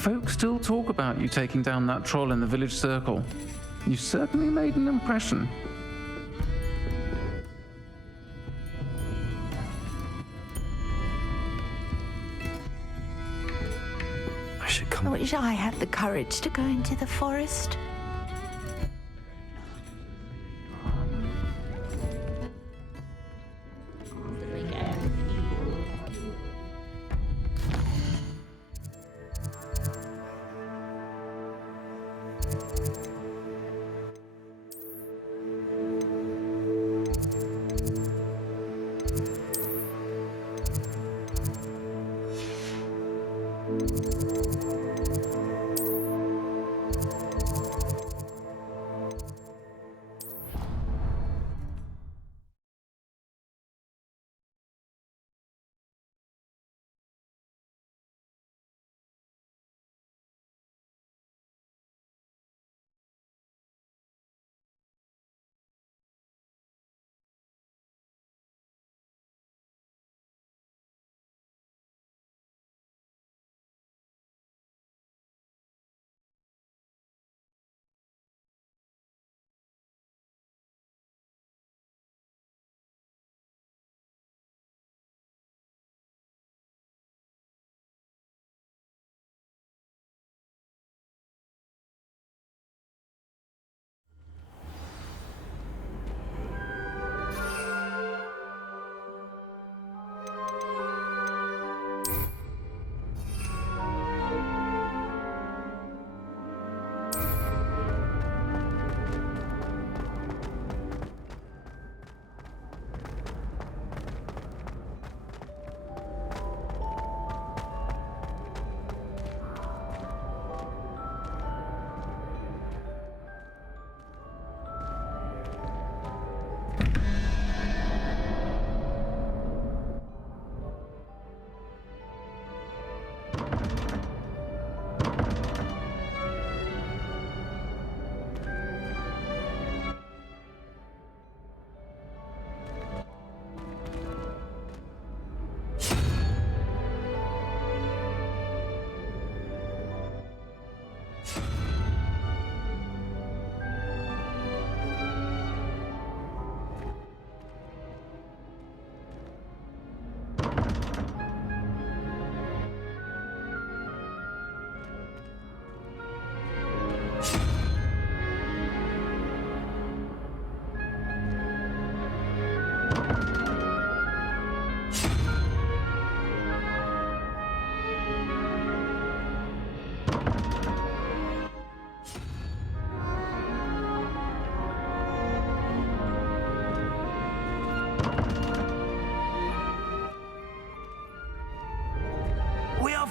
Folk still talk about you taking down that troll in the village circle. You certainly made an impression. I should come. I wish I had the courage to go into the forest.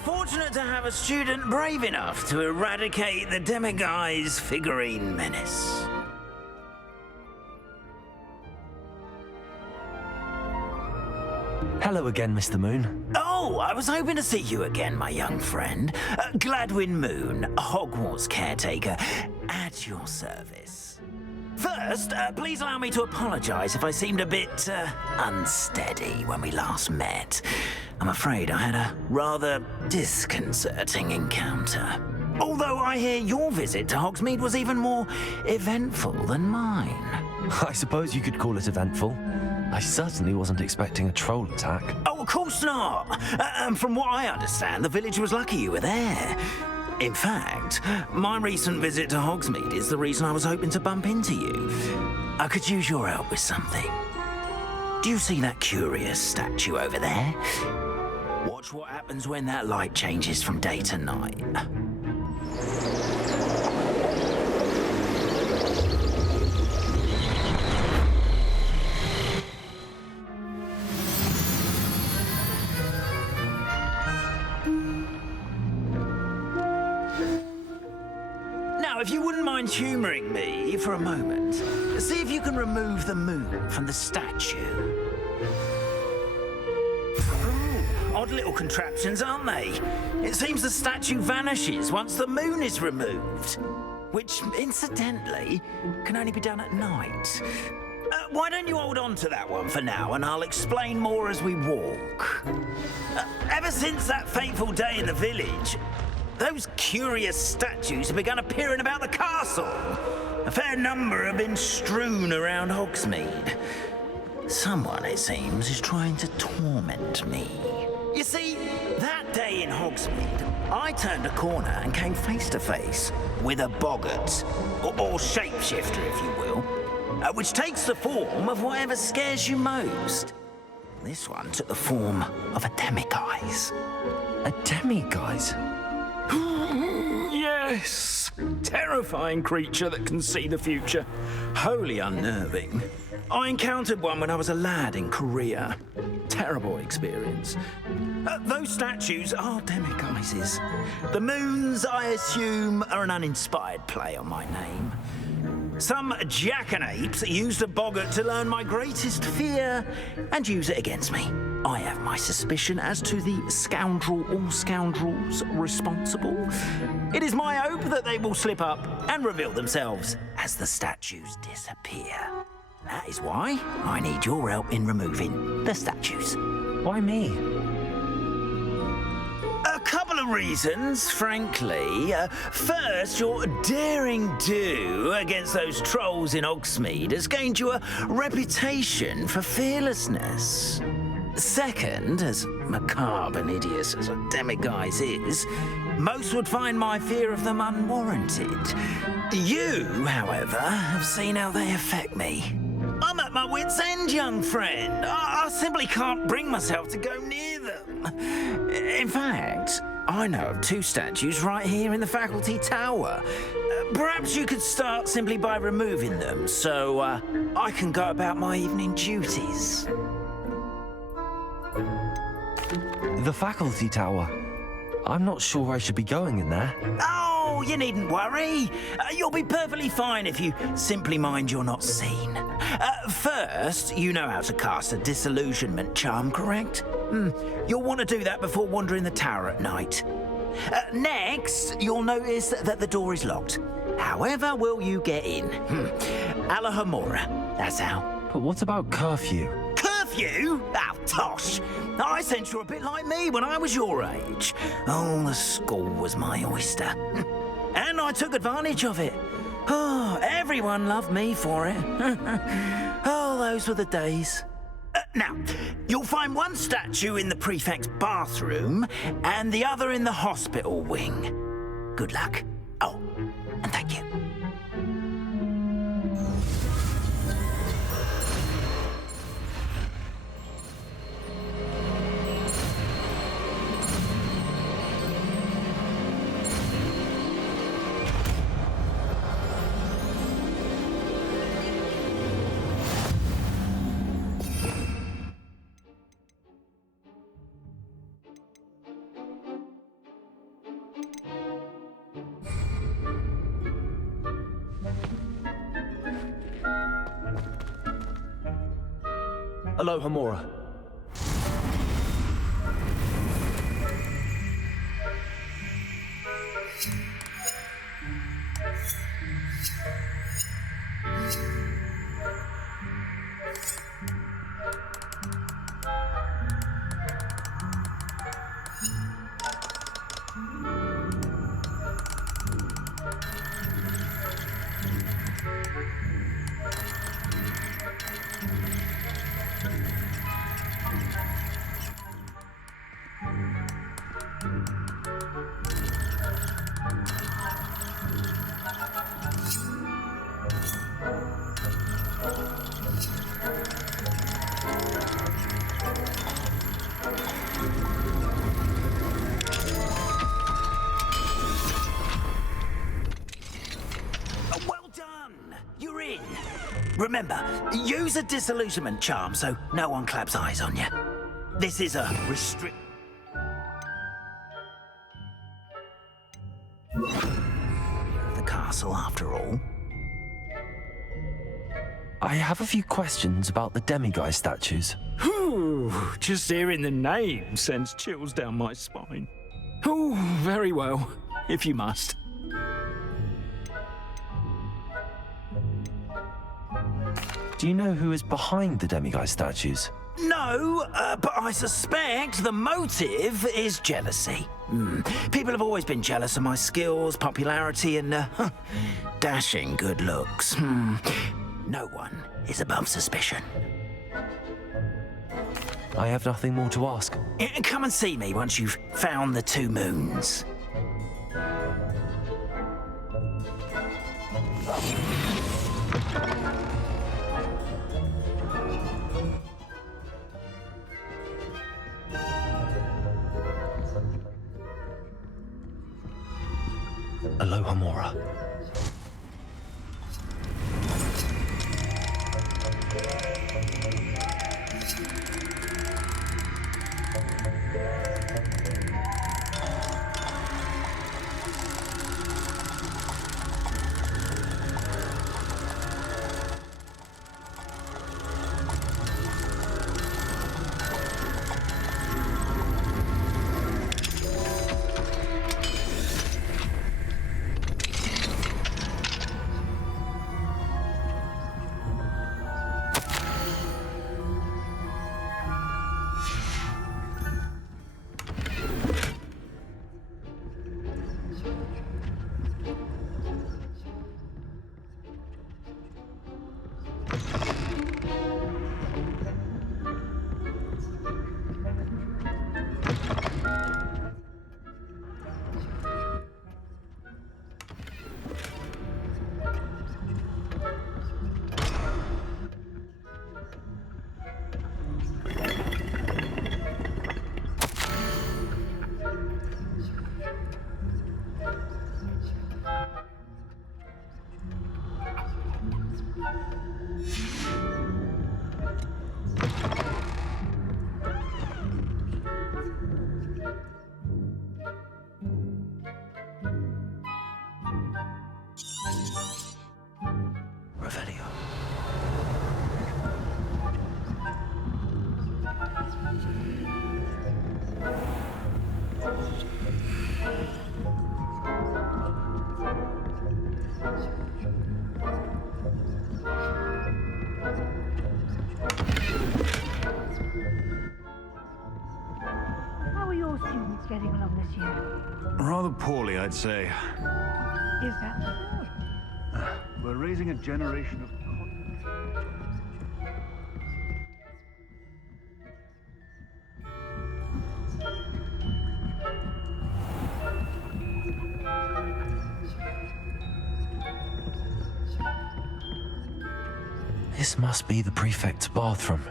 Fortunate to have a student brave enough to eradicate the Demiguise figurine menace. Hello again, Mr. Moon. Oh, I was hoping to see you again, my young friend. Gladwin Moon, Hogwarts caretaker, at your service. First, please allow me to apologize if I seemed a bit unsteady when we last met. I'm afraid I had a rather disconcerting encounter. Although I hear your visit to Hogsmeade was even more eventful than mine. I suppose you could call it eventful. I certainly wasn't expecting a troll attack. Oh, of course not. From what I understand, the village was lucky you were there. In fact, my recent visit to Hogsmeade is the reason I was hoping to bump into you. I could use your help with something. Do you see that curious statue over there? Watch what happens when that light changes from day to night. Now, if you wouldn't mind humouring me for a moment, see if you can remove the moon from the statue. Odd little contraptions, aren't they? It seems the statue vanishes once the moon is removed. Which, incidentally, can only be done at night. Why don't you hold on to that one for now, and I'll explain more as we walk. Ever since that fateful day in the village, those curious statues have begun appearing about the castle. A fair number have been strewn around Hogsmeade. Someone, it seems, is trying to torment me. You see, that day in Hogsmeade, I turned a corner and came face to face with a boggart, or shapeshifter, if you will, which takes the form of whatever scares you most. This one took the form of a demiguise. A demiguise? Yes! Terrifying creature that can see the future. Wholly unnerving. I encountered one when I was a lad in Korea. Terrible experience. Those statues are demiguises. The moons, I assume, are an uninspired play on my name. Some jackanapes used a boggart to learn my greatest fear and use it against me. I have my suspicion as to the scoundrel or scoundrels responsible. It is my hope that they will slip up and reveal themselves as the statues disappear. That is why I need your help in removing the statues. Why me? A couple of reasons, frankly. First, your daring do against those trolls in Hogsmeade has gained you a reputation for fearlessness. Second, as macabre and hideous as a demiguise is, most would find my fear of them unwarranted. You, however, have seen how they affect me. I'm at my wit's end, young friend. I simply can't bring myself to go near them. In fact, I know of two statues right here in the faculty tower. Perhaps you could start simply by removing them so I can go about my evening duties. The faculty tower. I'm not sure I should be going in there. Oh, you needn't worry. You'll be perfectly fine if you simply mind you're not seen. First, you know how to cast a disillusionment charm, correct? You'll want to do that before wandering the tower at night. Next, you'll notice that the door is locked. However will you get in? Alahomora, that's how. But what about curfew? Curfew? Oh, tosh. I sense you're a bit like me when I was your age. Oh, the school was my oyster. And I took advantage of it. Oh, everyone loved me for it. Oh, those were the days. Now, you'll find one statue in the prefect's bathroom and the other in the hospital wing. Good luck. Oh, and thank you. Alohomora. Remember, use a disillusionment charm so no one claps eyes on you. This is a restrict... the castle, after all. I have a few questions about the demiguise statues. Whew, just hearing the name sends chills down my spine. Oh, very well, if you must. Do you know who is behind the demiguise statues? No, but I suspect the motive is jealousy. People have always been jealous of my skills, popularity, and dashing good looks. No one is above suspicion. I have nothing more to ask. Come and see me once you've found the 2 moons. Aloha Mora. Getting along this year? Rather poorly, I'd say. Is that so? We're raising a generation of... This must be the prefect's bathroom.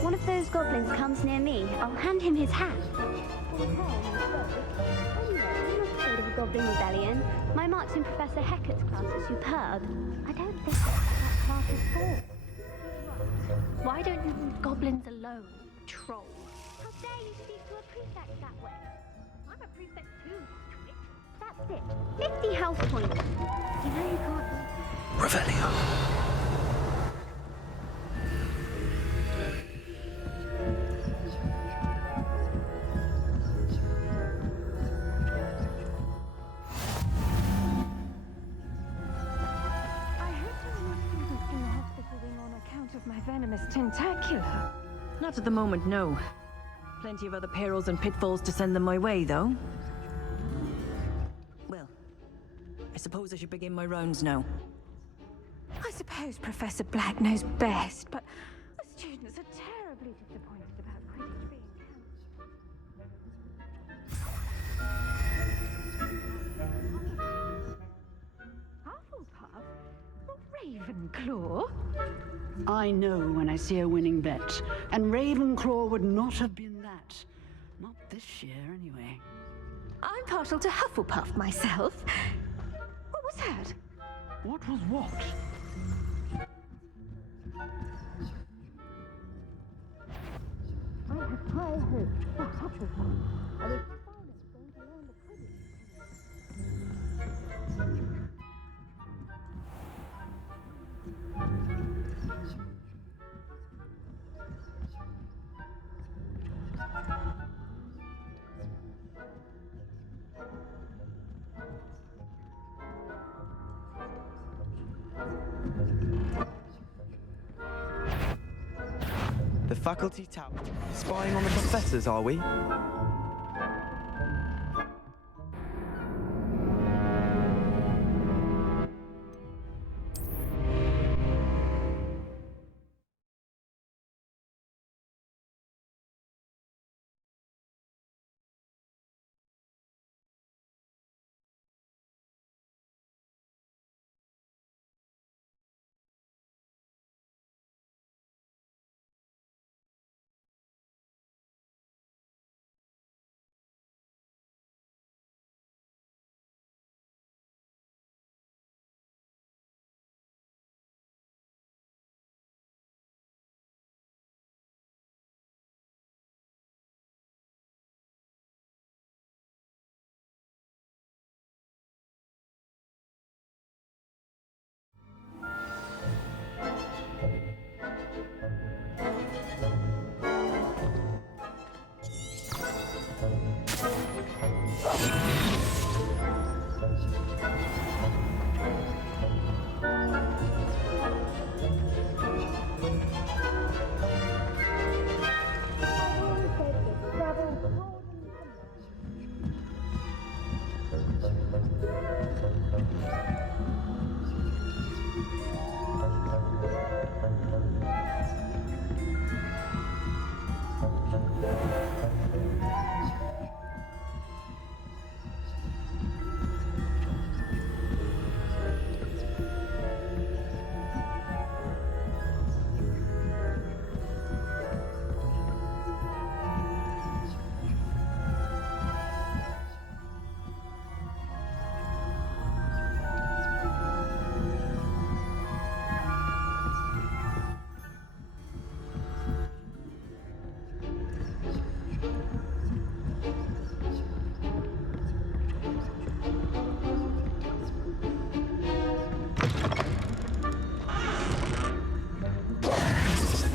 One of those goblins comes near me, I'll hand him his hat. Anyway, I'm not afraid of a goblin rebellion. My marks in Professor Hecat's class are superb. I don't think that's what that class is for. Why don't you leave goblins alone, troll? How dare you speak to a prefect that way? I'm a prefect too, twit. That's it. 50 health points. You know you can't... Revelio. Tentacular. Not at the moment, no. Plenty of other perils and pitfalls to send them my way, though. Well, I suppose I should begin my rounds now. I suppose Professor Black knows best, but the students are terribly disappointed about Quidditch being cancelled. Hufflepuff? Ravenclaw? I know when I see a winning bet, and Ravenclaw would not have been that. Not this year, anyway. I'm partial to Hufflepuff myself. What was that? What was what? Hi-ho. Oh, such a fun. I was finally going to learn the Quidditch. The faculty tower. Spying on the professors, are we?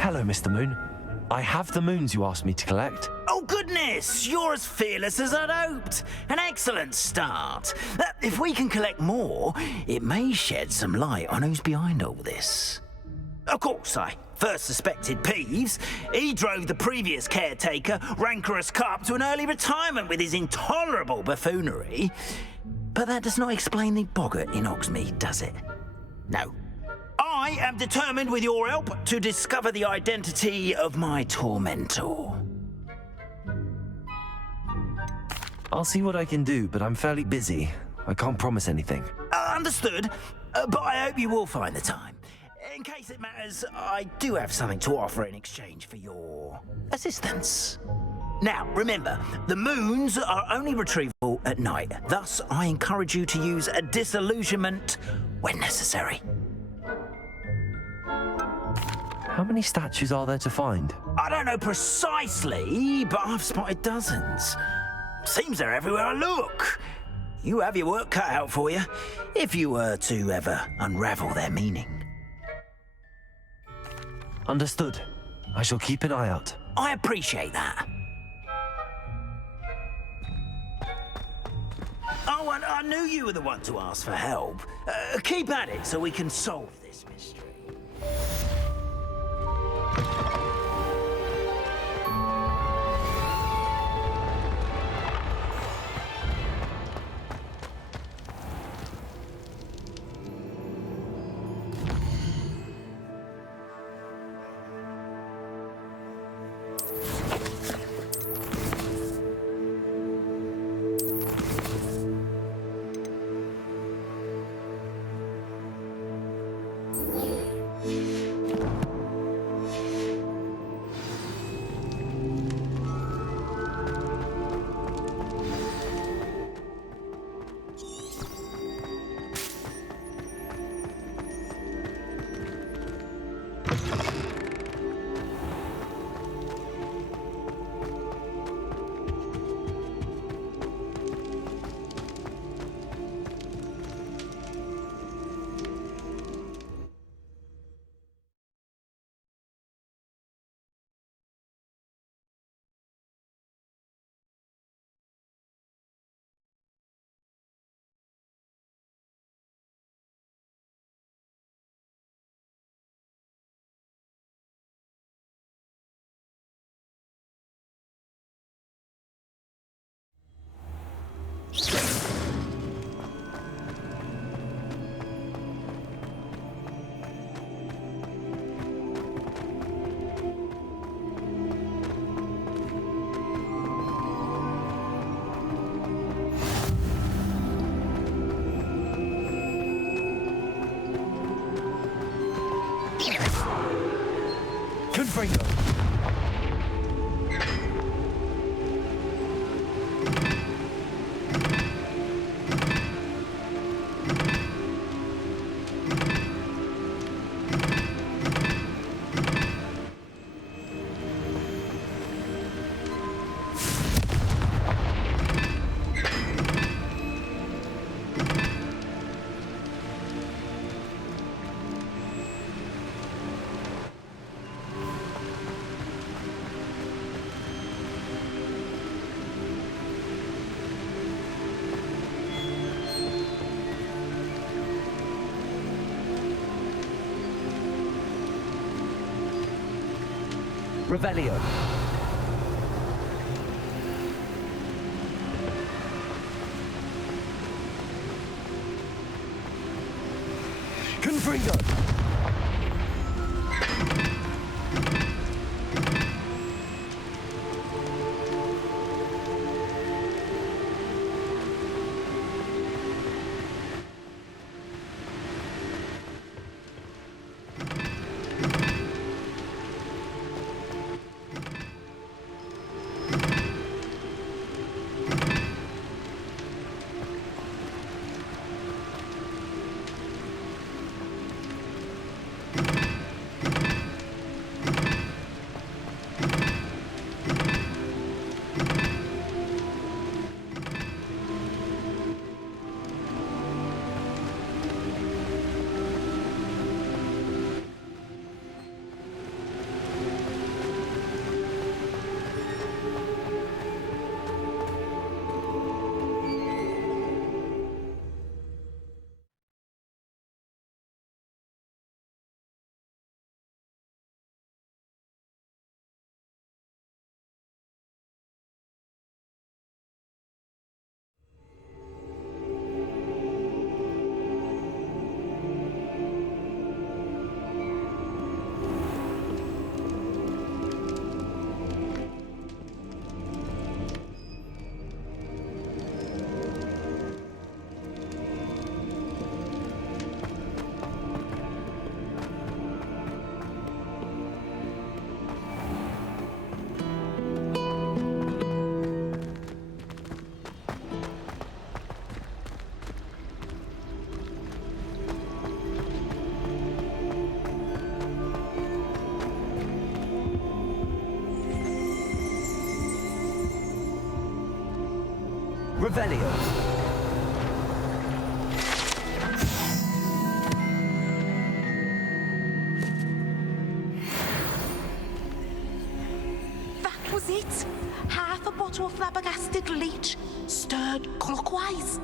Hello, Mr. Moon. I have the moons you asked me to collect. Oh, goodness! You're as fearless as I'd hoped. An excellent start. If we can collect more, it may shed some light on who's behind all this. Of course, I first suspected Peeves. He drove the previous caretaker, rancorous Carp, to an early retirement with his intolerable buffoonery. But that does not explain the boggart in Hogsmeade, does it? No. I am determined, with your help, to discover the identity of my tormentor. I'll see what I can do, but I'm fairly busy. I can't promise anything. Understood, but I hope you will find the time. In case it matters, I do have something to offer in exchange for your assistance. Now, remember, the moons are only retrievable at night. Thus, I encourage you to use a disillusionment when necessary. How many statues are there to find? I don't know precisely, but I've spotted dozens. Seems they're everywhere I look. You have your work cut out for you, if you were to ever unravel their meaning. Understood. I shall keep an eye out. I appreciate that. Oh, and I knew you were the one to ask for help. Keep at it so we can solve this mystery. Confringo. Revelio. Confringo. Revelio. That was it. Half a bottle of flabbergasted leech, stirred clockwise.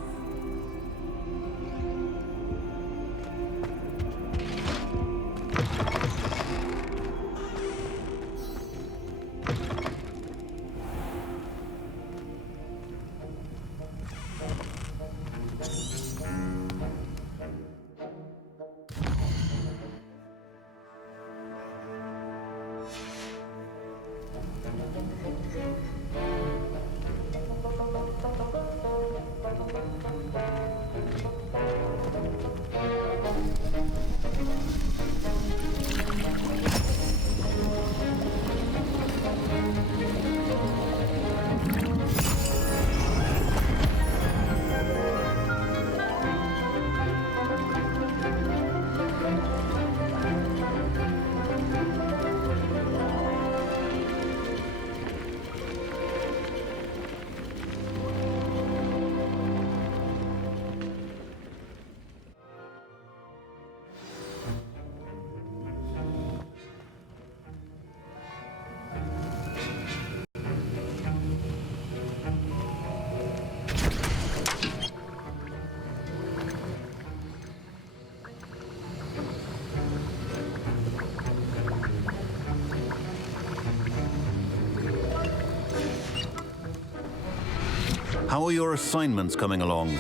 How are your assignments coming along?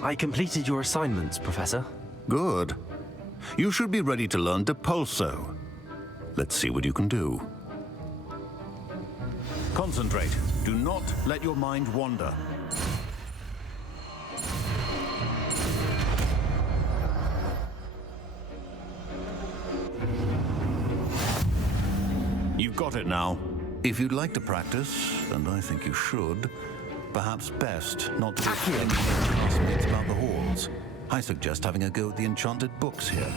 I completed your assignments, Professor. Good. You should be ready to learn Depulso. Let's see what you can do. Concentrate. Do not let your mind wander. got it now. If you'd like to practice, and I think you should, perhaps best not to explain to your classmates about the halls. I suggest having a go at the enchanted books here.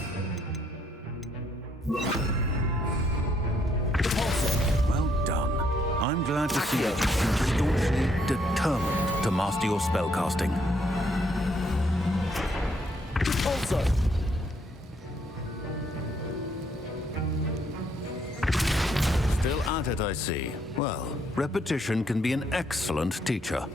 Well done. I'm glad to see that you seem staunchly determined to master your spellcasting. Also. Still at it, I see. Well, repetition can be an excellent teacher.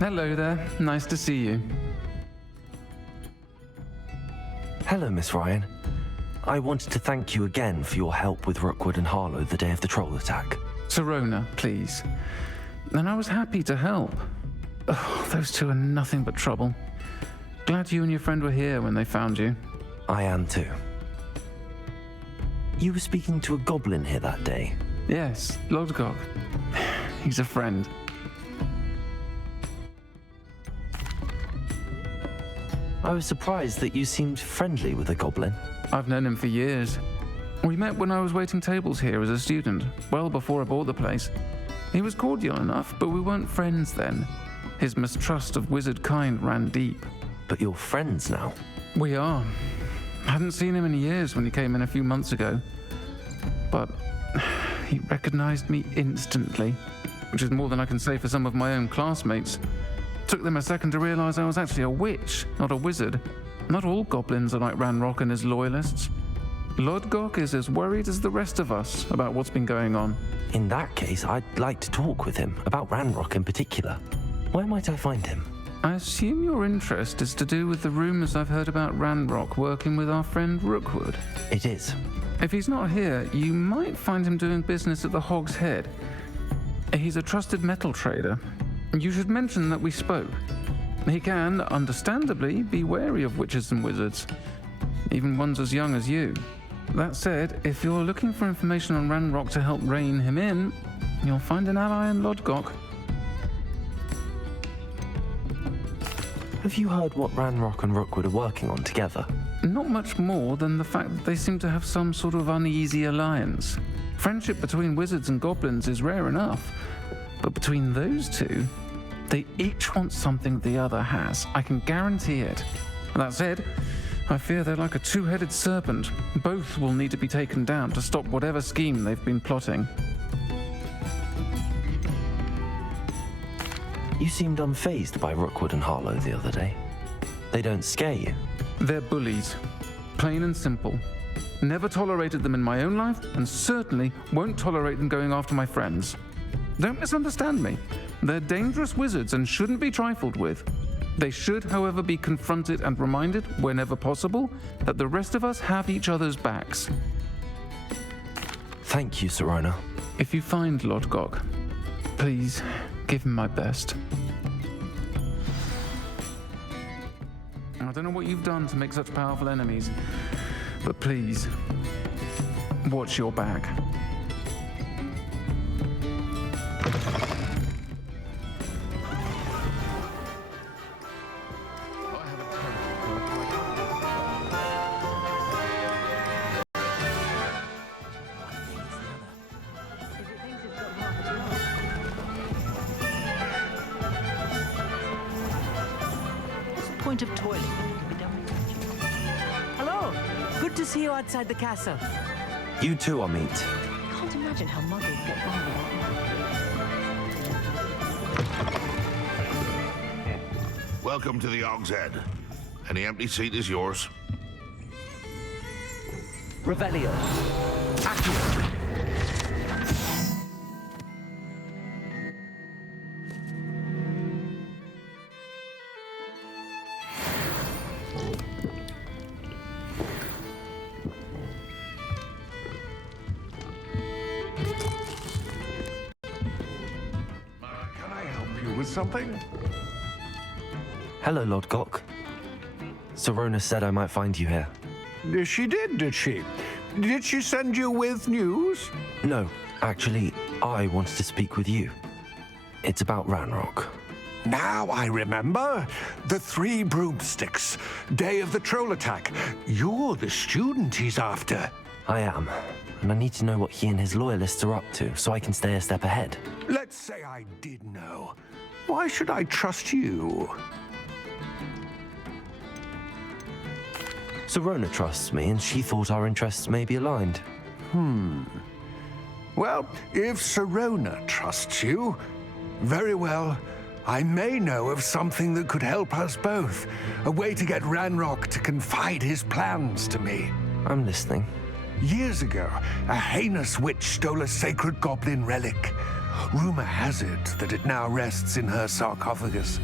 Hello there. Nice to see you. Hello, Miss Ryan. I wanted to thank you again for your help with Rookwood and Harlow the day of the troll attack. Serona, please. And I was happy to help. Oh, those two are nothing but trouble. Glad you and your friend were here when they found you. I am too. You were speaking to a goblin here that day? Yes, Lodgok. He's a friend. I was surprised that you seemed friendly with a goblin. I've known him for years. We met when I was waiting tables here as a student, well before I bought the place. He was cordial enough, but we weren't friends then. His mistrust of wizard kind ran deep. But you're friends now? We are. I hadn't seen him in years when he came in a few months ago. But he recognized me instantly, which is more than I can say for some of my own classmates. Took them a second to realize I was actually a witch, not a wizard. Not all goblins are like Ranrock and his loyalists. Lodgok is as worried as the rest of us about what's been going on. In that case, I'd like to talk with him, about Ranrock in particular. Where might I find him? I assume your interest is to do with the rumors I've heard about Ranrock working with our friend Rookwood. It is. If he's not here, you might find him doing business at the Hog's Head. He's a trusted metal trader. You should mention that we spoke. He can, understandably, be wary of witches and wizards, even ones as young as you. That said, if you're looking for information on Ranrock to help rein him in, you'll find an ally in Lodgok. Have you heard what Ranrock and Rookwood are working on together? Not much more than the fact that they seem to have some sort of uneasy alliance. Friendship between wizards and goblins is rare enough, but between those two, they each want something the other has. I can guarantee it. That said, I fear they're like a two-headed serpent. Both will need to be taken down to stop whatever scheme they've been plotting. You seemed unfazed by Rookwood and Harlow the other day. They don't scare you. They're bullies. Plain and simple. Never tolerated them in my own life, and certainly won't tolerate them going after my friends. Don't misunderstand me. They're dangerous wizards and shouldn't be trifled with. They should, however, be confronted and reminded, whenever possible, that the rest of us have each other's backs. Thank you, Sirona. If you find Lodgok, please give him my best. I don't know what you've done to make such powerful enemies, but please, watch your back. Point of toilet. Hello! Good to see you outside the castle. You too, Amit. Can't imagine how muggles get by without me. Welcome to the Hog's Head. Any empty seat is yours. Revelio. Accio. Something? Hello, Lodgok. Sirona said I might find you here. She did she? Did she send you with news? No, actually, I wanted to speak with you. It's about Ranrock. Now I remember. The 3 broomsticks. Day of the troll attack. You're the student he's after. I am. And I need to know what he and his loyalists are up to, so I can stay a step ahead. Let's say I did know. Why should I trust you? Sirona trusts me, and she thought our interests may be aligned. Well, if Sirona trusts you, very well. I may know of something that could help us both. A way to get Ranrock to confide his plans to me. I'm listening. Years ago, a heinous witch stole a sacred goblin relic. Rumor has it that it now rests in her sarcophagus,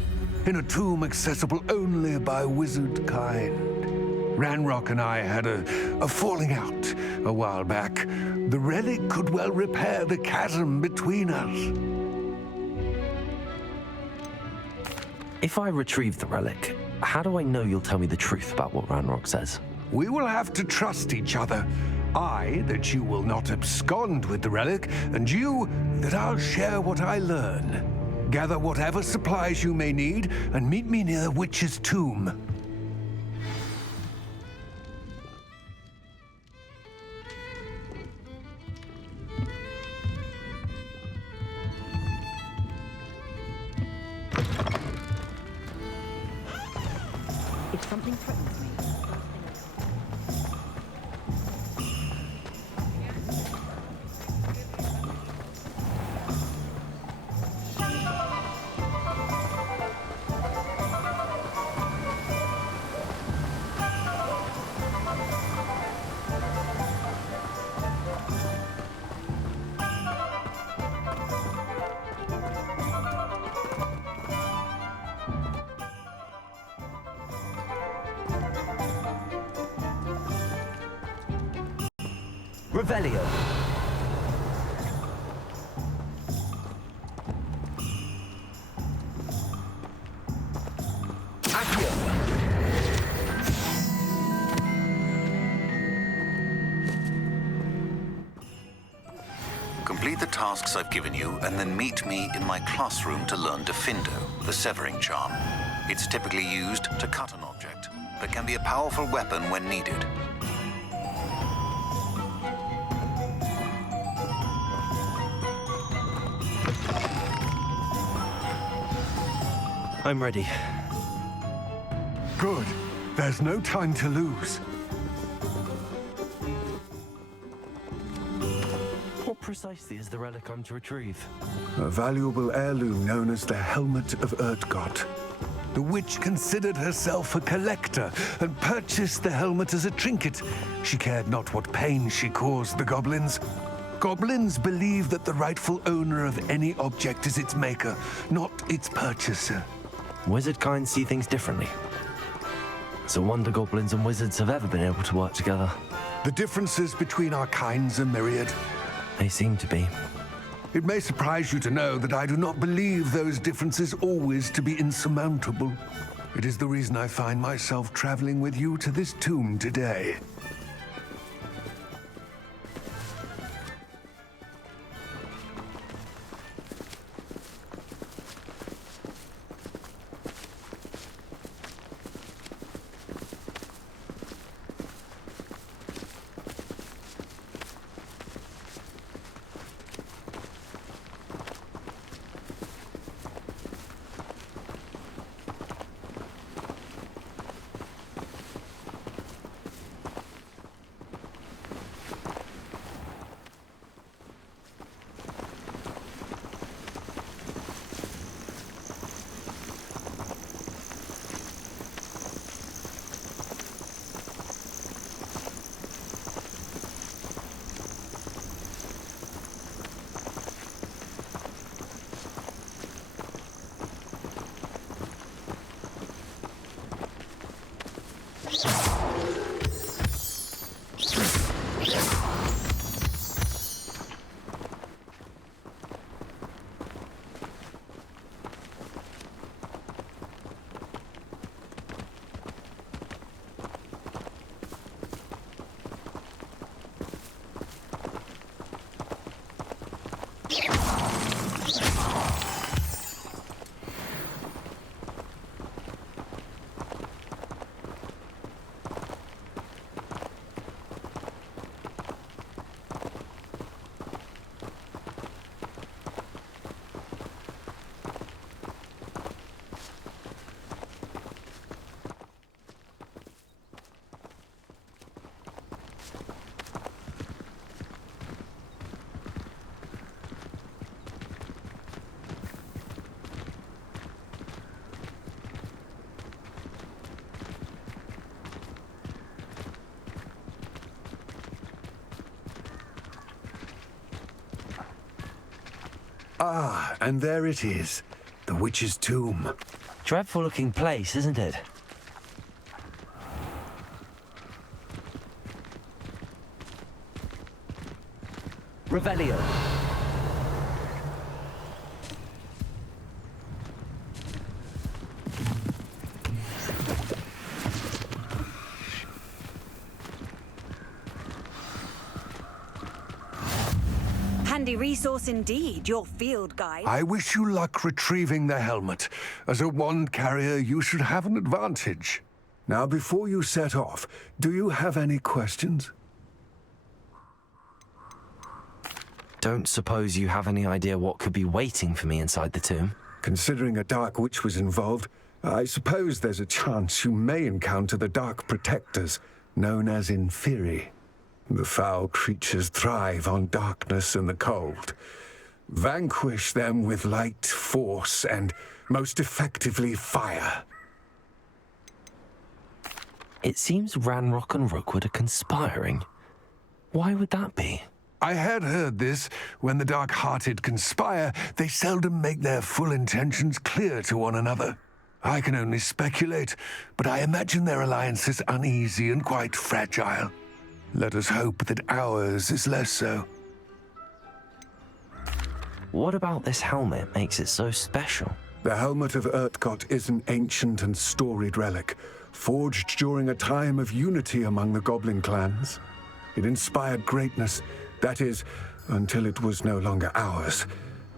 in a tomb accessible only by wizard kind. Ranrock and I had a falling out a while back. The relic could well repair the chasm between us. If I retrieve the relic, how do I know you'll tell me the truth about what Ranrock says? We will have to trust each other. I, that you will not abscond with the relic, and you, that I'll share what I learn. Gather whatever supplies you may need, and meet me near the witch's tomb. If something threatens me, Revelio. Complete the tasks I've given you, and then meet me in my classroom to learn Defindo, the severing charm. It's typically used to cut an object, but can be a powerful weapon when needed. I'm ready. Good. There's no time to lose. What precisely is the relic I'm to retrieve? A valuable heirloom known as the Helmet of Urtgot. The witch considered herself a collector and purchased the helmet as a trinket. She cared not what pain she caused the goblins. Goblins believe that the rightful owner of any object is its maker, not its purchaser. Wizard kind see things differently. It's a wonder goblins and wizards have ever been able to work together. The differences between our kinds are myriad. They seem to be. It may surprise you to know that I do not believe those differences always to be insurmountable. It is the reason I find myself traveling with you to this tomb today. Ah, and there it is. The witch's tomb. Dreadful looking place, isn't it? Revelio. Handy resource indeed, your field guide. I wish you luck retrieving the helmet. As a wand carrier, you should have an advantage. Now, before you set off, do you have any questions? Don't suppose you have any idea what could be waiting for me inside the tomb? Considering a dark witch was involved, I suppose there's a chance you may encounter the Dark Protectors, known as Inferi. The foul creatures thrive on darkness and the cold. Vanquish them with light, force, and most effectively fire. It seems Ranrock and Rookwood are conspiring. Why would that be? I had heard this. When the dark-hearted conspire, they seldom make their full intentions clear to one another. I can only speculate, but I imagine their alliance is uneasy and quite fragile. Let us hope that ours is less so. What about this helmet makes it so special? The helmet of Urtkot is an ancient and storied relic, forged during a time of unity among the goblin clans. It inspired greatness, that is, until it was no longer ours.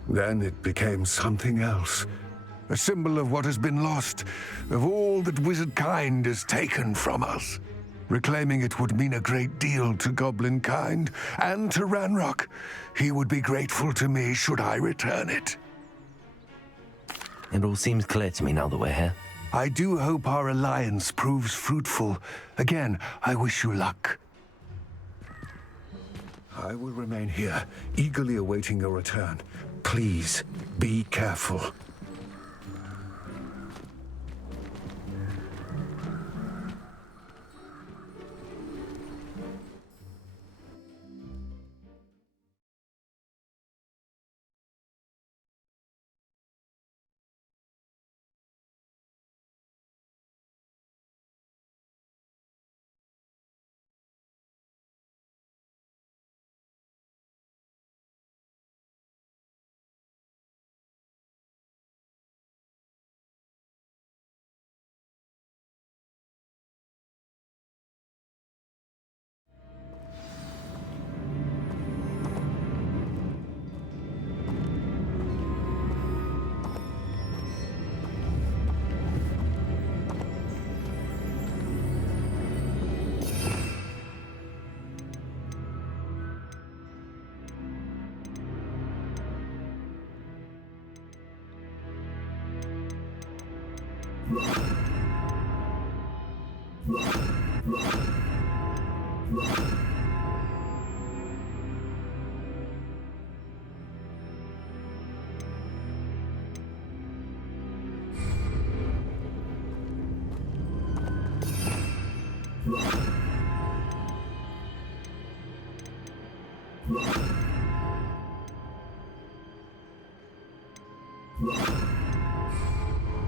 Then it became something else. A symbol of what has been lost, of all that wizard kind has taken from us. Reclaiming it would mean a great deal to goblin kind, and to Ranrock. He would be grateful to me should I return it. It all seems clear to me now that we're here. I do hope our alliance proves fruitful. Again, I wish you luck. I will remain here, eagerly awaiting your return. Please, be careful.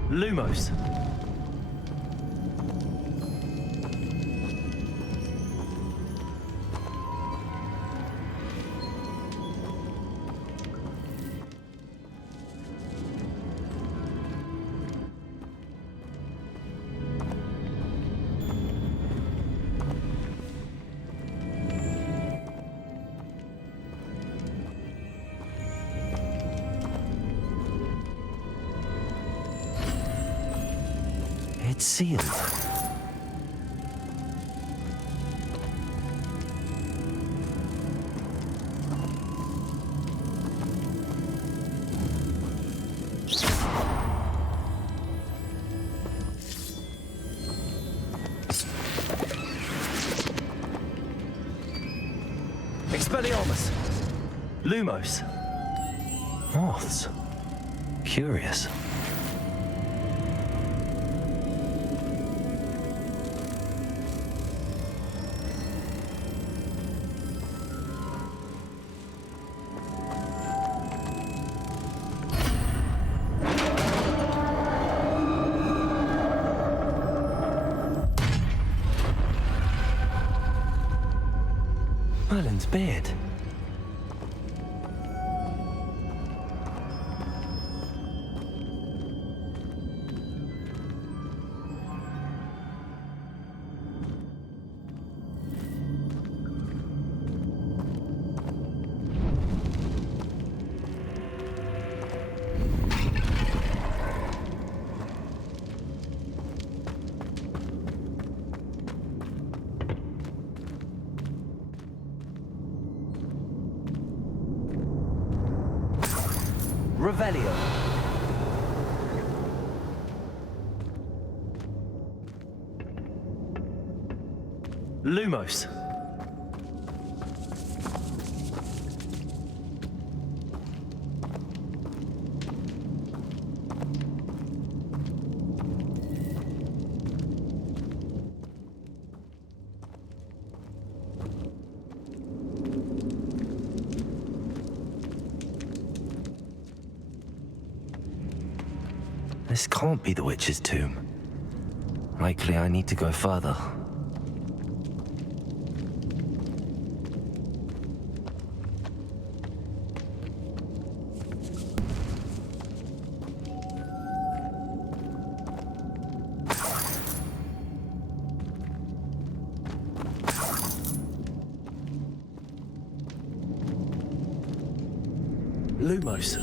Lumos. It's sealed. Expelliarmus. Lumos. Moths. Curious. Merlin's beard. Revelio. Lumos. This can't be the witch's tomb. Likely I need to go further. Lumos.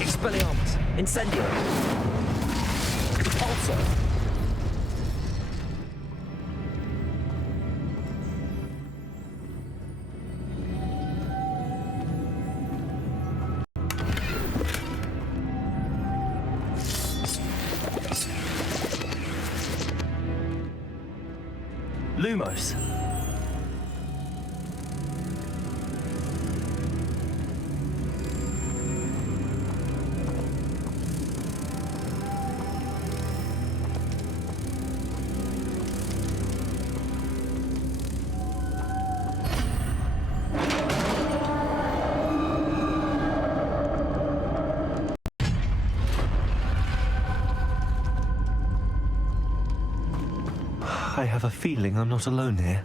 Expelliarmus. Incendio. Also. Lumos. I have a feeling I'm not alone here.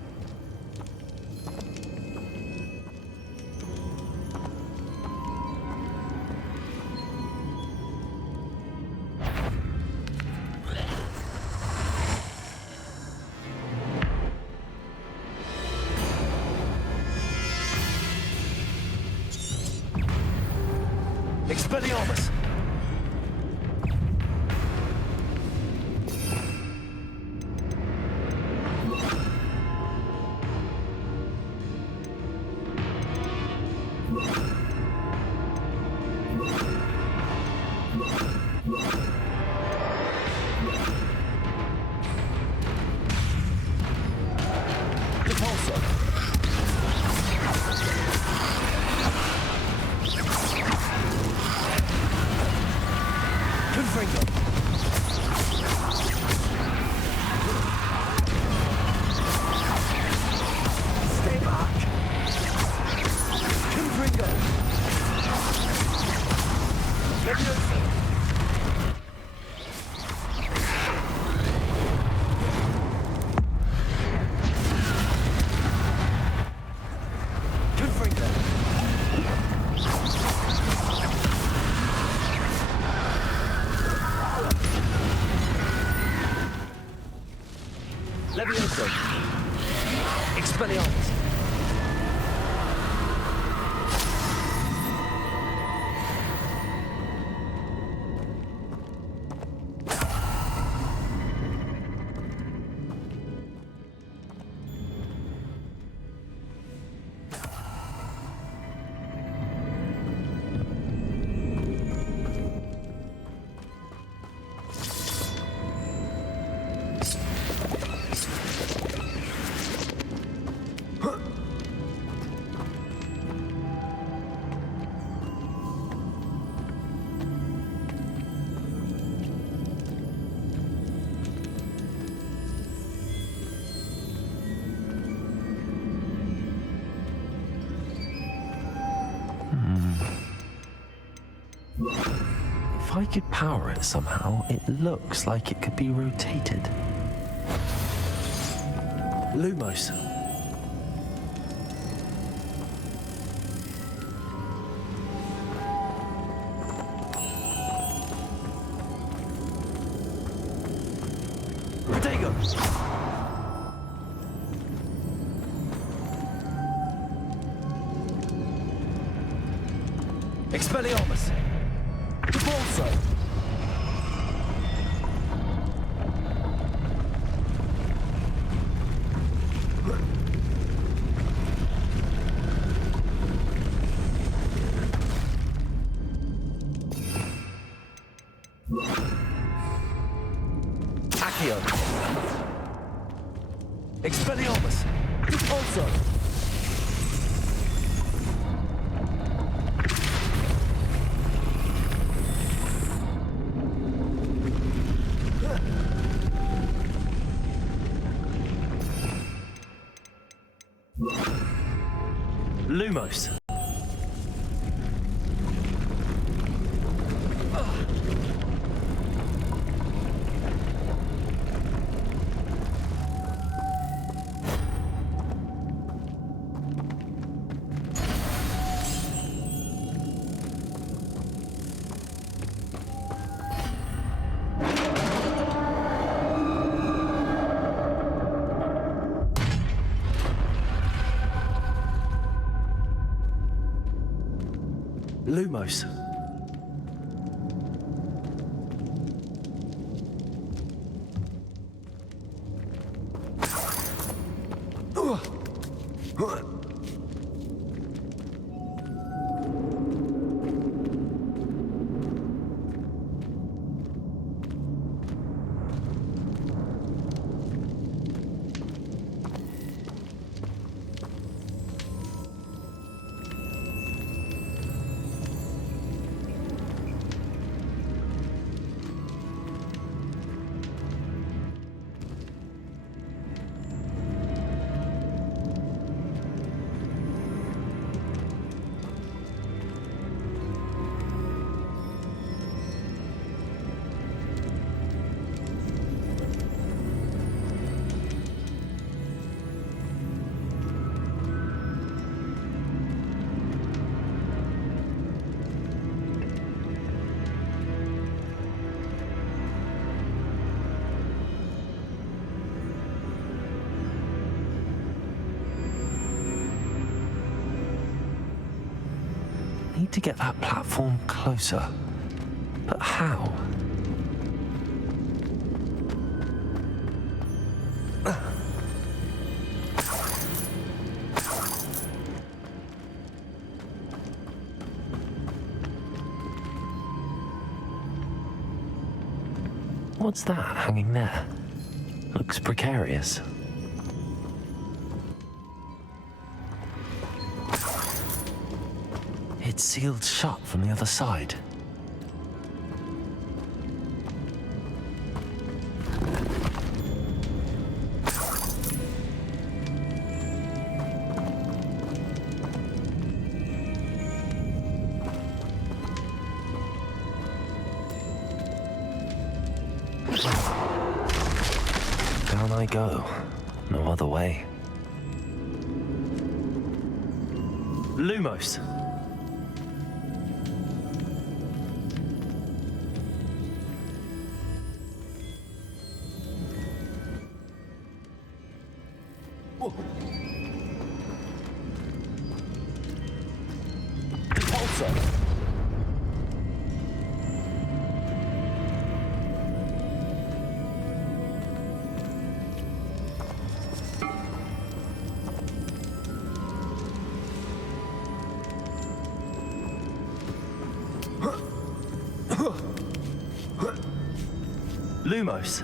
Expelliarmus. Levioso. Expelliarmus. If I could power it somehow, it looks like it could be rotated. Lumos. Protego. Expelliarmus. Repulso. Accio. Expelliarmus. Repulso. Lumos. Lumos. Need to get that platform closer. But how? What's that hanging there? Looks precarious. It's sealed shut from the other side. Down I go. No other way. Lumos. Lumos.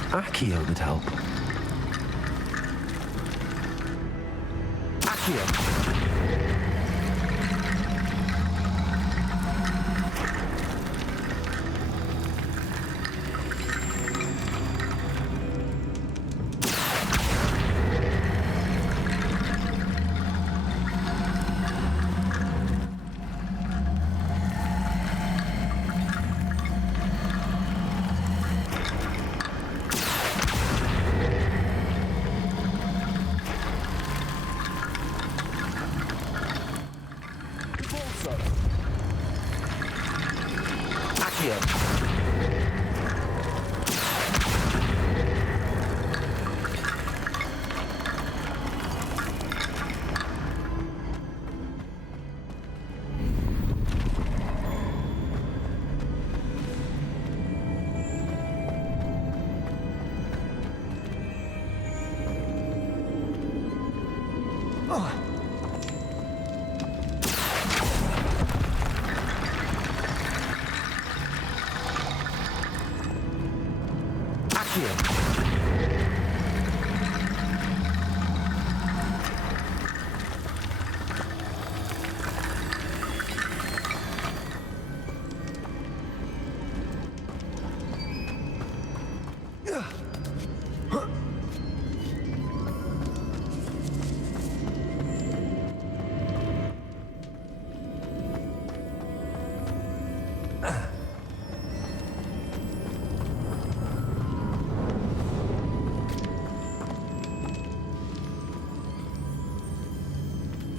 Perhaps Accio would help. Accio!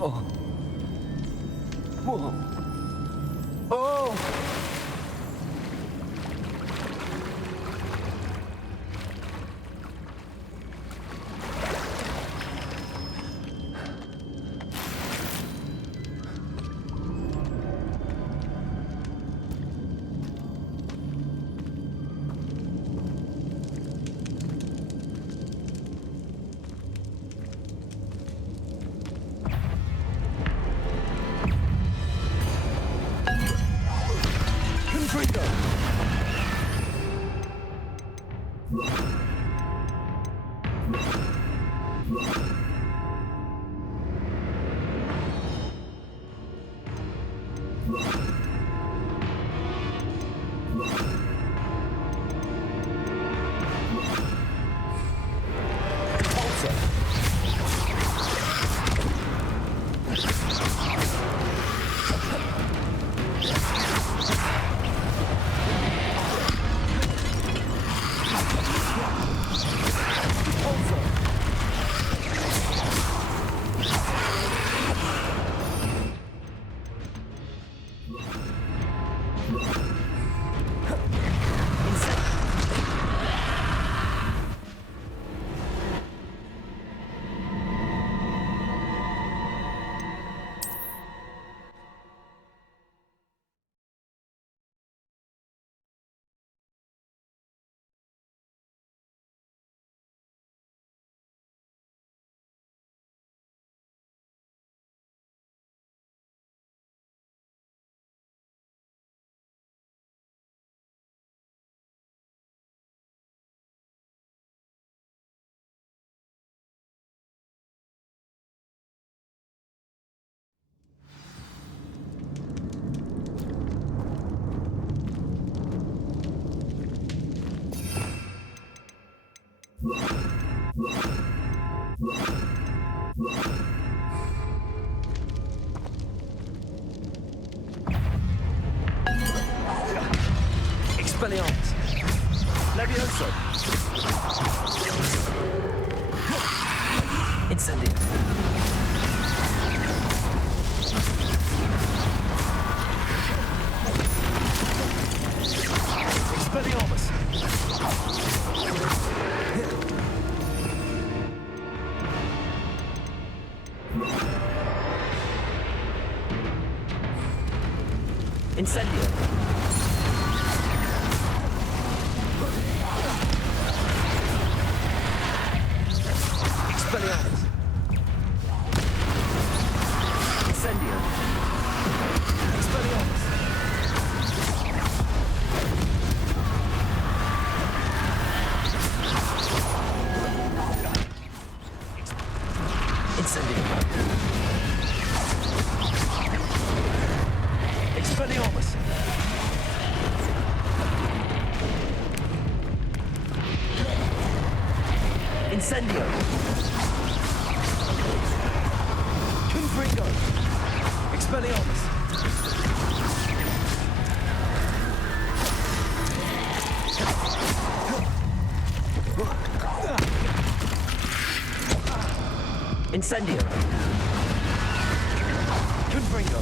Oh. Whoa. Oh! Expelliarmus. Levioso. Incendio. Expelliarmus. Incendio. Expelliarmus. Incendio. Expelliarmus. Incendio. Confringo. Expelliarmus. Incendio. Confringo.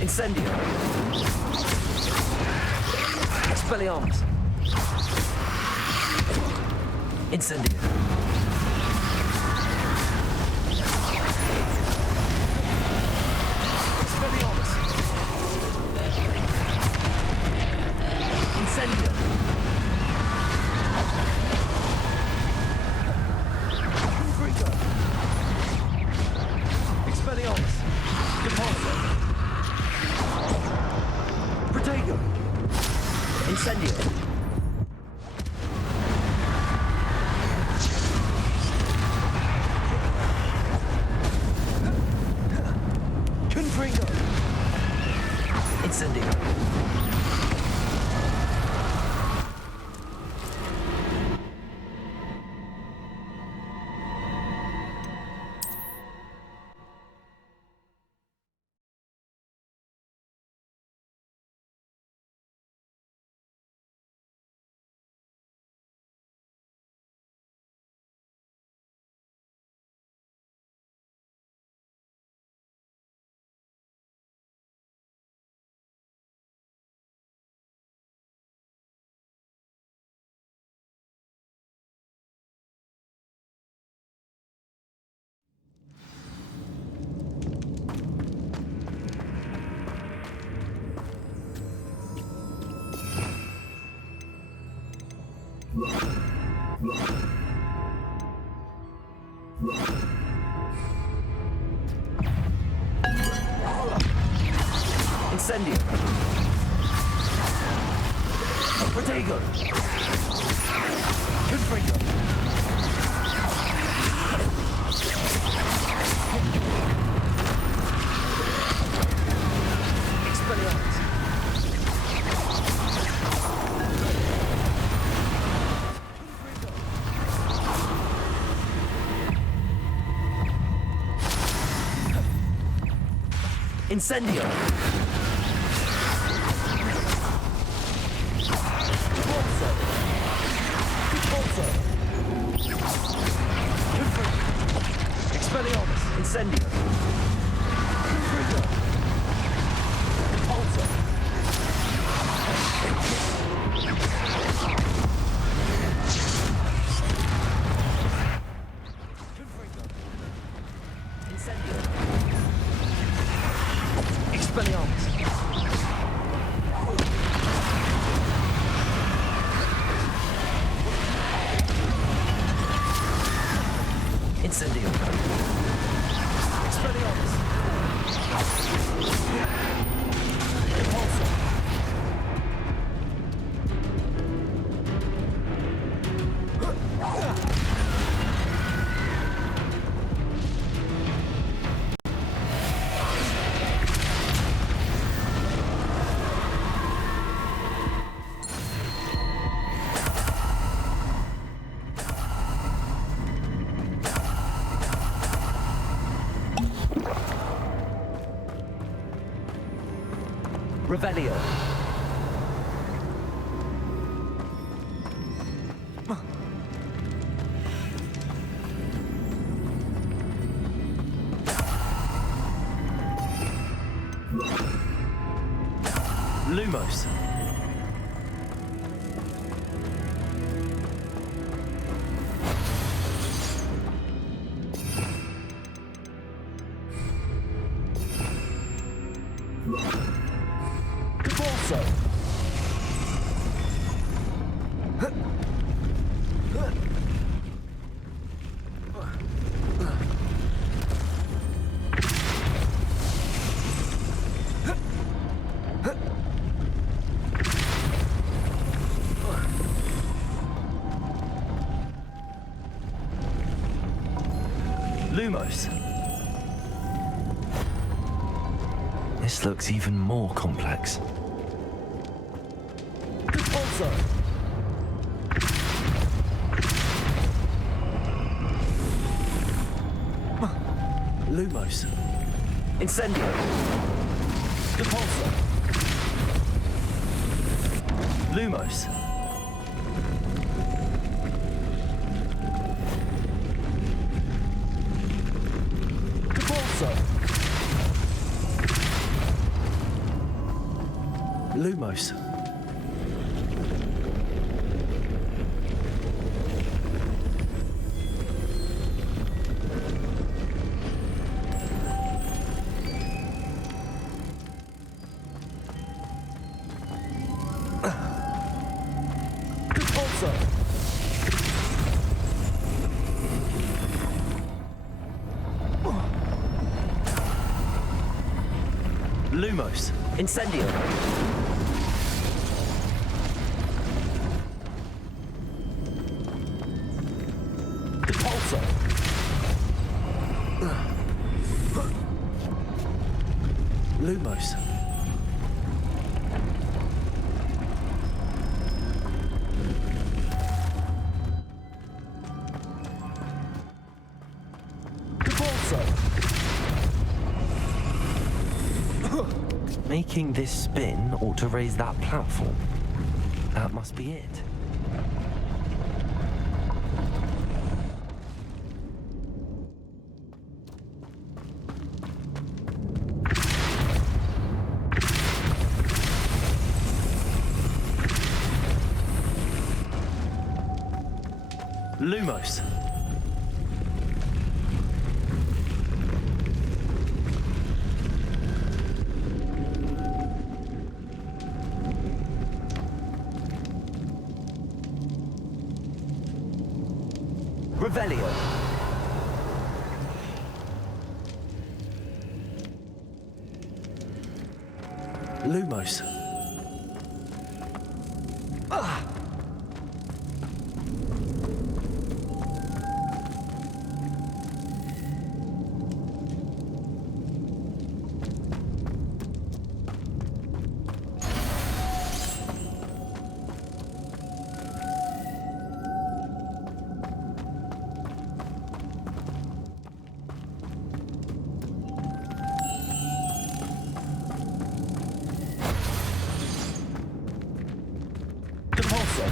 Incendio. Expelliarmus. Incendio. Expelliarmus. Incendio. Confringo. Expelliarmus. Repulsor. Protego. Incendio. Confringo. Incendio. Incendio. Protego. Confringo. Expelliarmus. Incendio. Expelliarmus. Incendio. Confringo. Repulsor. Confringo. Incendio. Expelliarmus. Incendio. Expelliarmus. Repulsor. Revelio. Lumos. Corso. Lumos. This looks even more complex. Also. Lumos. Incendio. Depulso. Lumos. Depulso. Lumos. Depulso. Lumos. Incendio. Depulso. Lumos. Depulso. Making this spin ought to raise that platform. That must be it. Lumos. Revelio. Lumos. Depulso.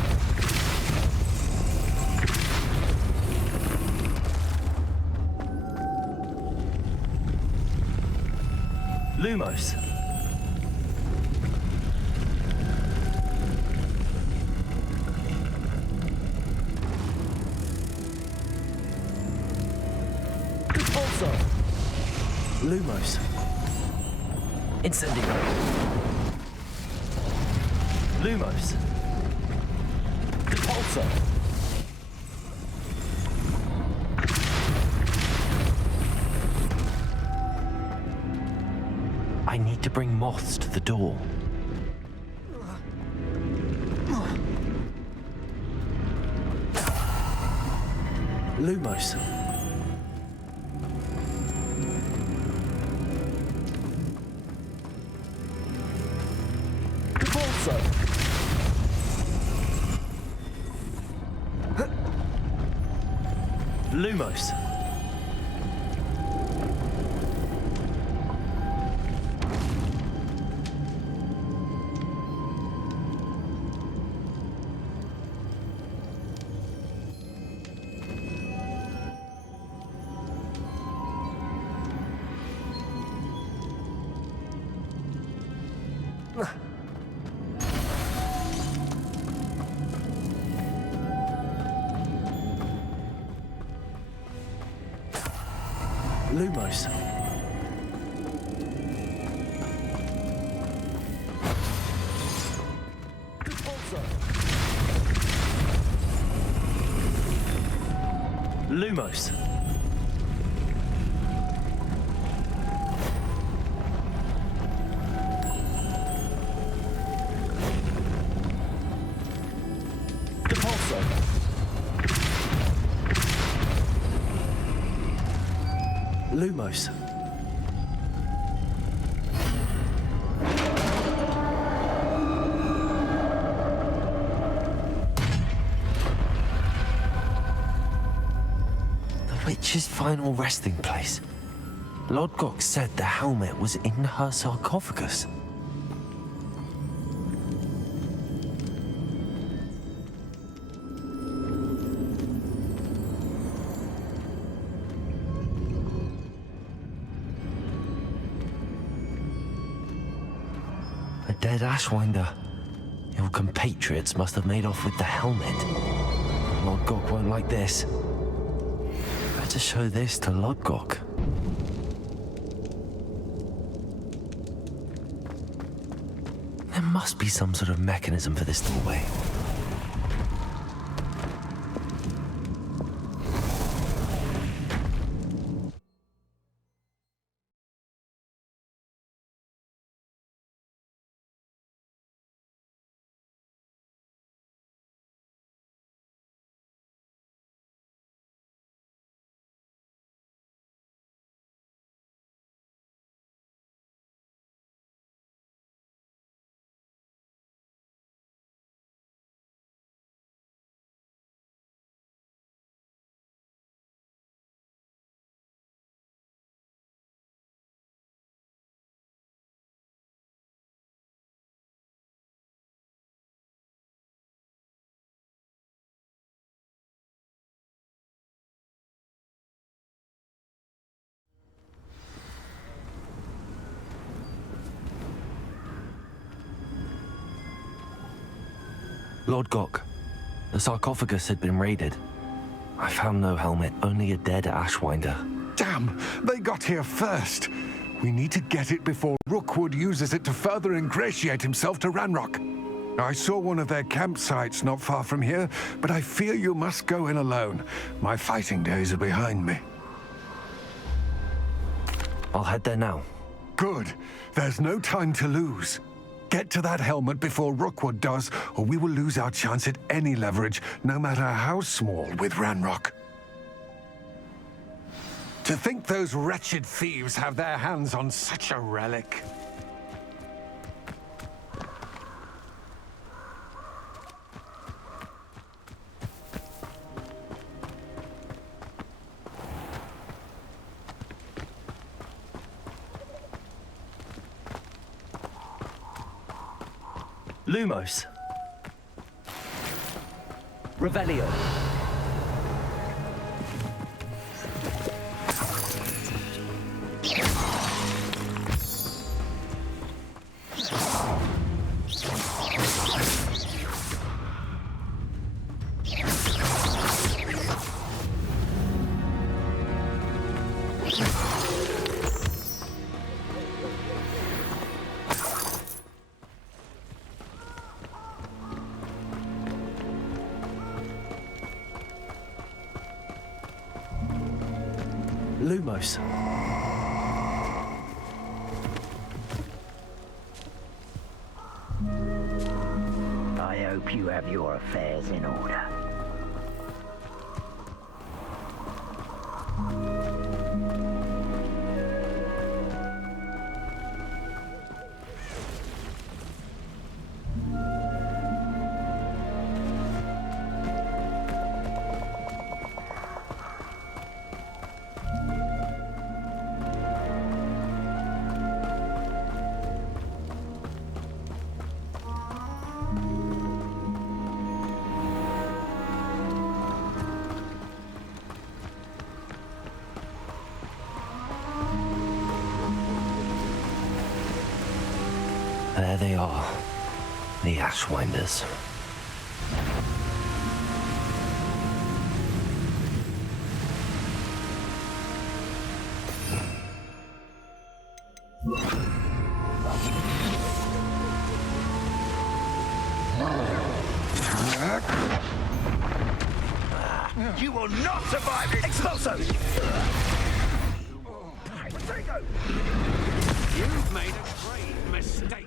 Lumos. Depulso. Lumos. Incendio. Lumos. Depulso. I need to bring moths to the door. Lumos. Depulso. Lumos. Lumos. Lumos. Lumos. The witch's final resting place. Lodgok said the helmet was in her sarcophagus. Dead Ashwinder. Your compatriots must have made off with the helmet. Lodgok won't like this. Better show this to Lodgok. There must be some sort of mechanism for this doorway. Lodgok, the sarcophagus had been raided. I found no helmet, only a dead Ashwinder. Damn! They got here first. We need to get it before Rookwood uses it to further ingratiate himself to Ranrock. I saw one of their campsites not far from here, but I fear you must go in alone. My fighting days are behind me. I'll head there now. Good. There's no time to lose. Get to that helmet before Rookwood does, or we will lose our chance at any leverage, no matter how small, with Ranrock. To think those wretched thieves have their hands on such a relic. Lumos. Revelio. Lumos. I hope you have your affairs in order. There they are, the Ashwinders. You will not survive it! Expulso! You've made a grave mistake.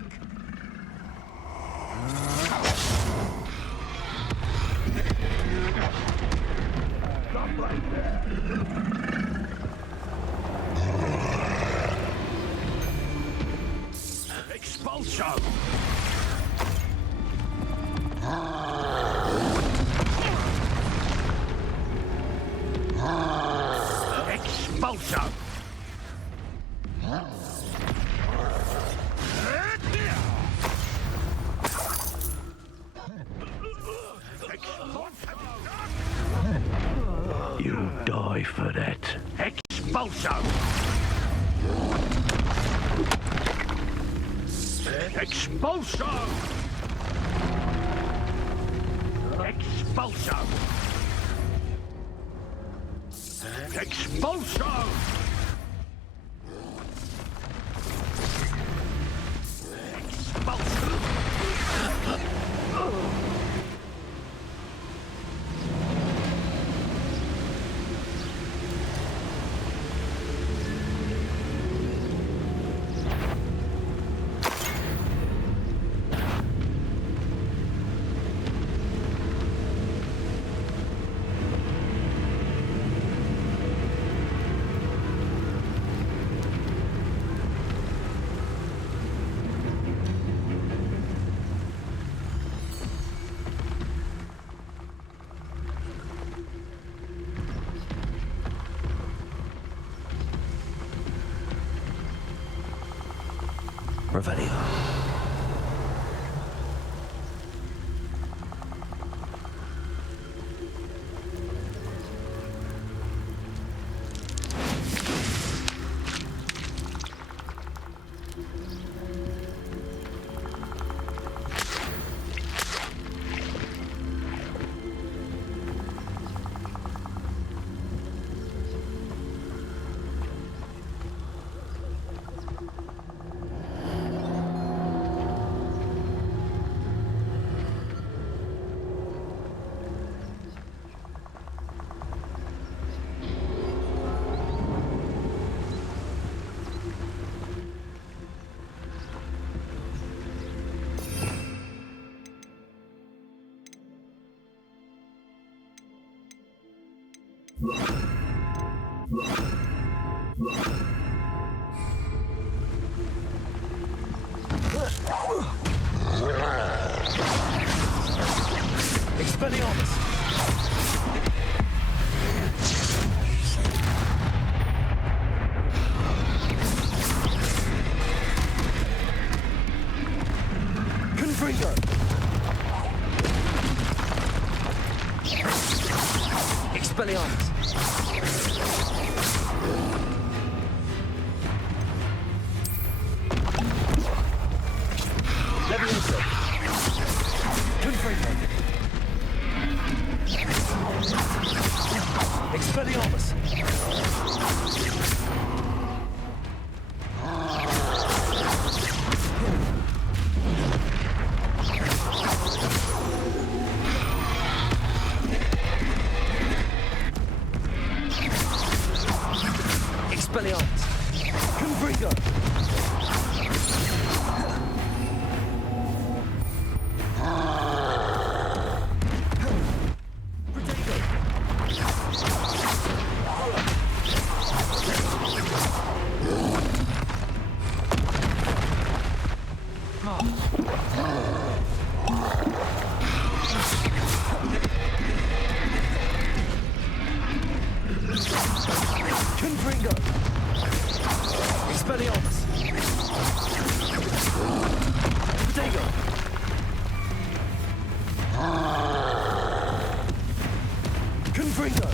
Expulso! Expulso! You'll die for that. Expulso! Expulso! Expulso! Expulso! Revelio. Expelliarmus! Confringo! Expelliarmus! Levioso! Confringo! Expelliarmus! Expelliarmus! Confringo! Confringo! Expelliarmus! Protego! Confringo!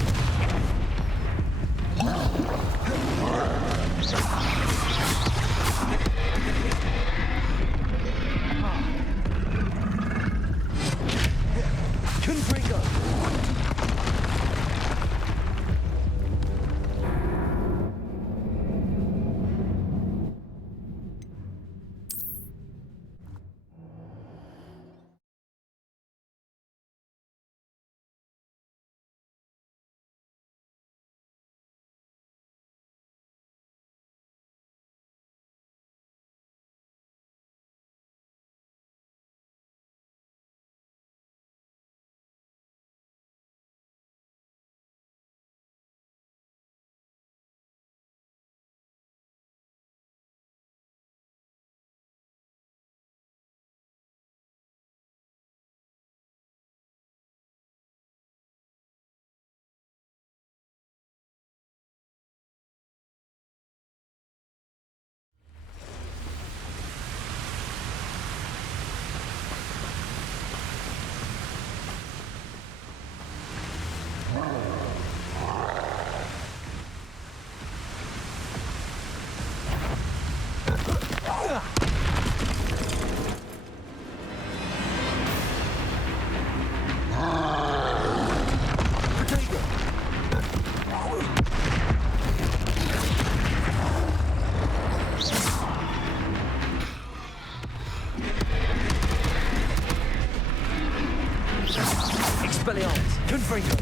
Expelliarmus. Confringo.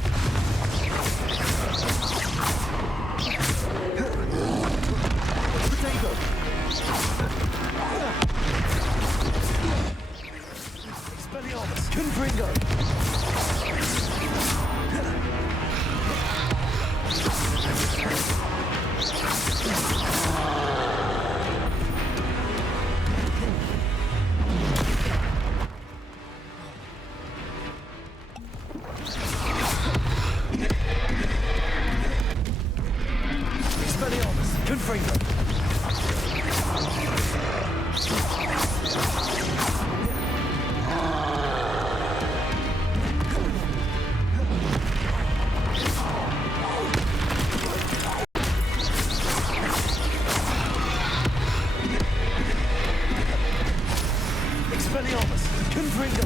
Potato. Expelliarmus. Confringo. Expelliarmus. Confringo. Expelliarmus. Confringo.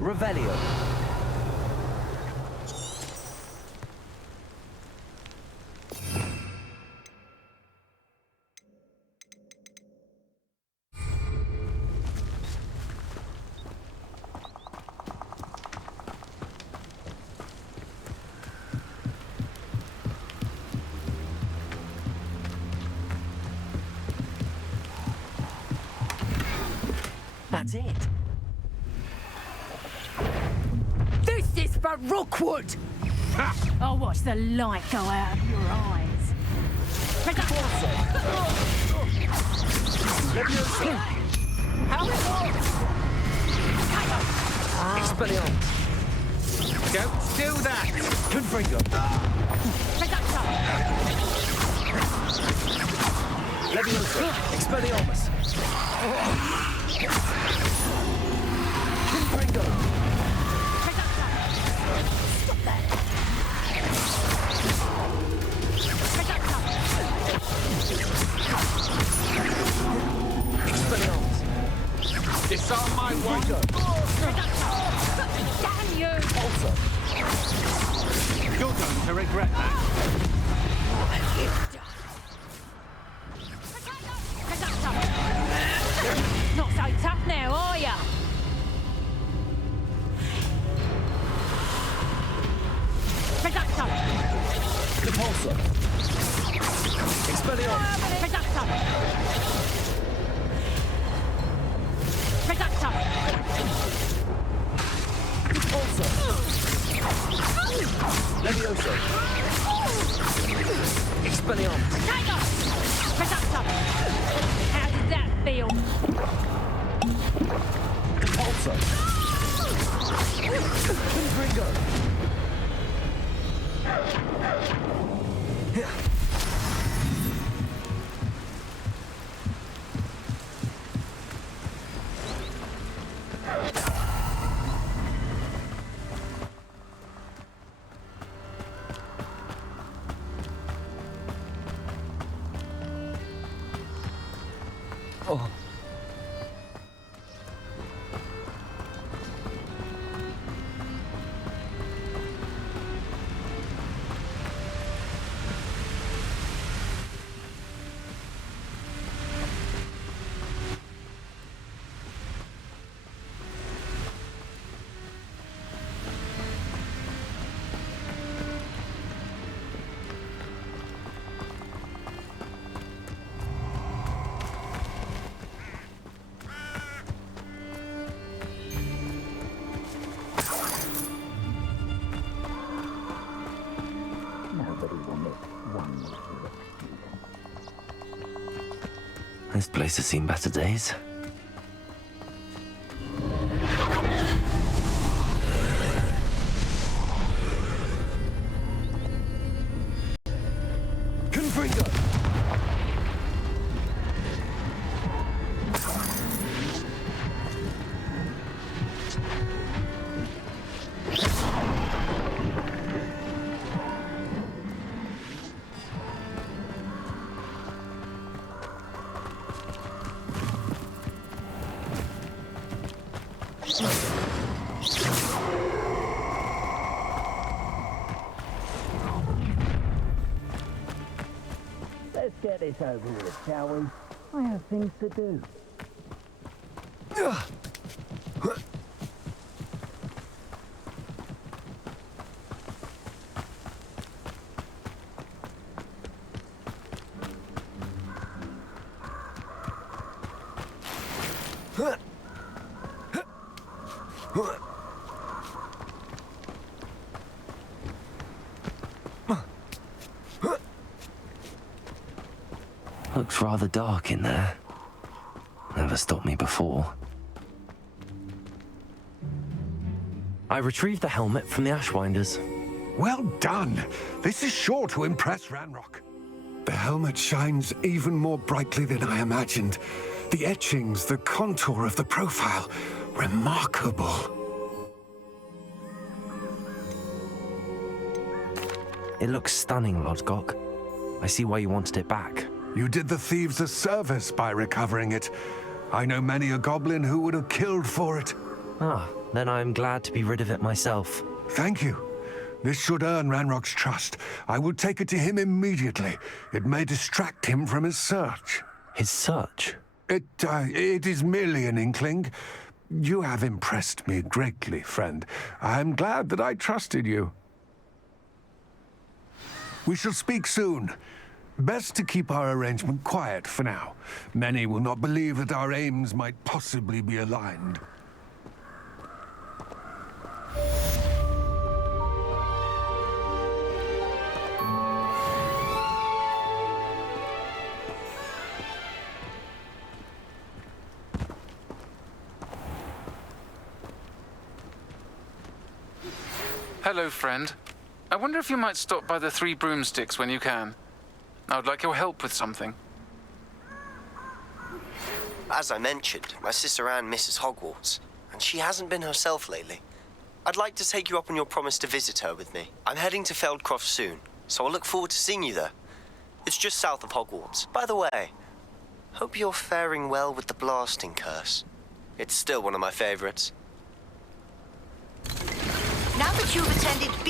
Revelio. That's it. This is for Rookwood! I'll watch the light go out of your eyes. How it works! Expelliarmus. Don't do that! Confringo. Leviosa. Expelliarmus. Confringo. Expelliarmus. Disarm my one! Damn you! Also. You're going to regret that. Not so tough now, are ya? Reducto! Repulsor. Expelliarmus. Reducto! Reducto! Repulsor. Leviosa. Expelliarmus. Tiger! Reducto! How did that feel? Repulsor. Confringo. Oh. This place has seen better days. Confringo. get this over with, shall we? I have things to do. Looks rather dark in there. Never stopped me before. I retrieved the helmet from the Ashwinders. Well done. This is sure to impress Ranrock. The helmet shines even more brightly than I imagined. The etchings, the contour of the profile, remarkable. It looks stunning, Lodgok. I see why you wanted it back. You did the thieves a service by recovering it. I know many a goblin who would have killed for it. Ah, then I'm glad to be rid of it myself. Thank you. This should earn Ranrock's trust. I will take it to him immediately. It may distract him from his search. His search? It is merely an inkling. You have impressed me greatly, friend. I am glad that I trusted you. We shall speak soon. Best to keep our arrangement quiet for now. Many will not believe that our aims might possibly be aligned. Hello, friend. I wonder if you might stop by the Three Broomsticks when you can. I would like your help with something. As I mentioned, my sister Anne misses Hogwarts, and she hasn't been herself lately. I'd like to take you up on your promise to visit her with me. I'm heading to Feldcroft soon, so I'll look forward to seeing you there. It's just south of Hogwarts. By the way, hope you're faring well with the blasting curse. It's still one of my favorites. Now that you've attended